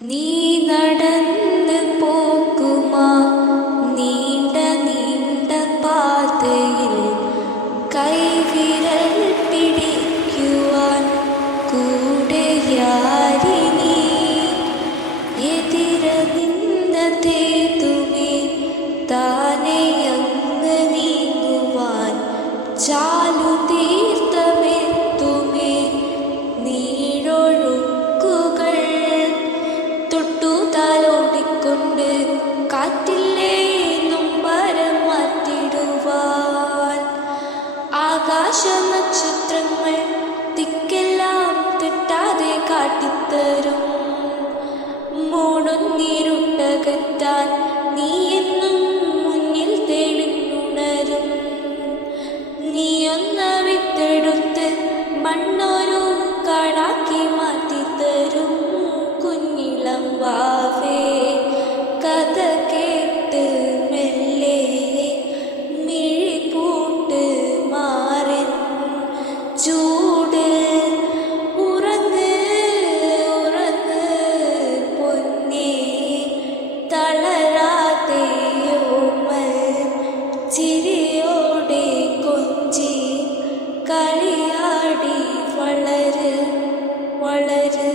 നീ നടന്ന് പോകുമാ നീണ്ട നീണ്ട പാതയിൽ കൈവിരൽ പിടിക്കുവാൻ കൂടെയാരിനി എതിര നിന്നതേതുമേ താനെയങ്ങ് നീങ്ങുവാൻ ചാലു തീർത്ഥമെത്തുമേ നീഴൊഴുക്കുകൾ തൊട്ടു താലോടിക്കൊണ്ട് കാറ്റില്ലേ നൊമ്പരം മാറ്റിടുവാൻ ആകാശ നക്ഷത്രങ്ങൾ ദിക്കെല്ലാം തെറ്റാതെ കാട്ടിത്തരും മൂടുന്നിരുട്ടകറ്റാൻ നീ എന്നും മുന്നിൽ തെളിഞ്ഞുണരും നീയൊന്ന് വിത്തെടുത്ത് മണ്ണൊരു കാടാക്കി മാറ്റിത്തരും കുഞ്ഞിളം വാവേ കഥ കേട്ട് മെല്ലെ മിഴിപൂട്ട് മാറിൻ ചൂട് ഉറങ്ങ് ഉറങ്ങ് പൊന്നേ തളരാതെ ഓമൽ ചിരിയോടെ കൊഞ്ചി കളിയാടി വളര് വളര്